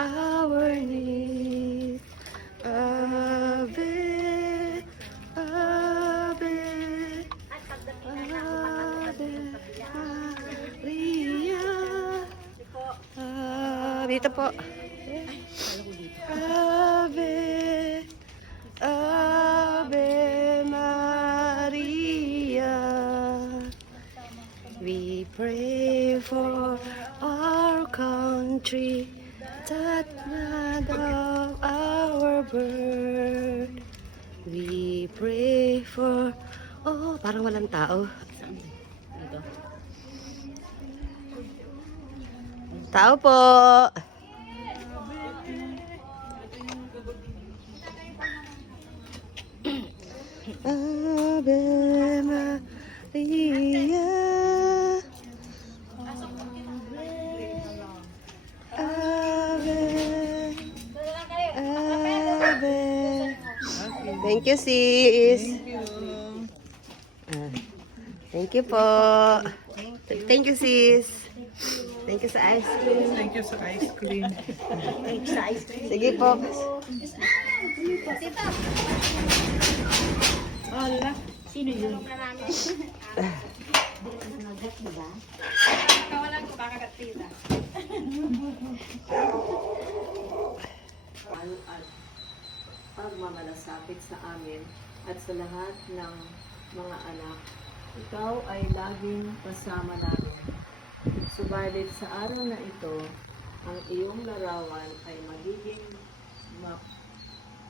our needs. Ave, Ave, Ave Maria. Dito po. Ave, Ave Maria. We pray for our country, that land of our birth. We pray for... Oh, parang walang tao. Tao po! Ave Maria. Thank you, sis. Thank you po. Thank you, sis. Thank you sa ice cream. Thank you sa ice cream. Sige po. Hola. Sino yun? Kawalan ko baka katila. At pagmamalasakit sa amin at sa lahat ng mga anak, ikaw ay laging kasama namin. Subalit sa araw na ito, ang iyong larawan ay magiging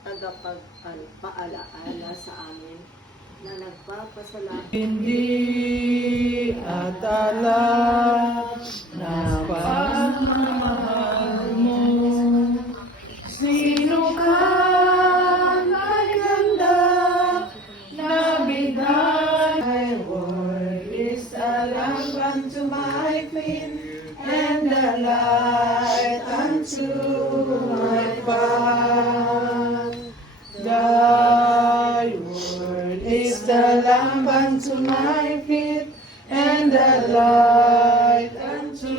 tagapag-paalaala sa amin na nagpapasalamat. Hindi at alam na pagmamahal mo. Sino ka maganda na bigay? Thy word is a lamp unto my feet and a light unto my path. Thy word is the lamp unto my feet and the light unto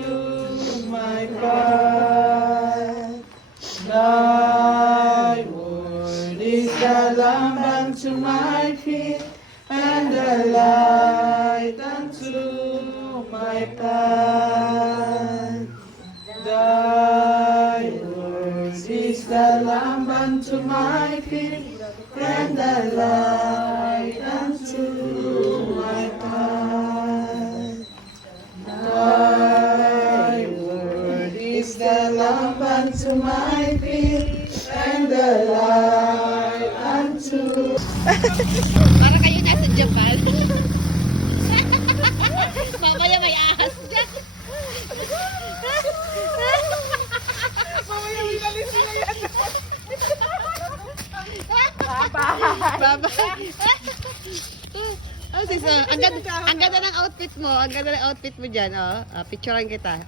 my path. Thy word is the lamp unto my feet and the light unto my path. Thy word is the lamp unto my feet and the light unto my path. Thy word is the lamp unto my feet and the light unto. Para kayo nasa Japan. Mamaya may ahas dyan. Mamaya winalis na yan. Bye-bye. Oh, sis, ang ganda ng outfit mo. Ang ganda ng outfit mo dyan, oh. Picturean kita.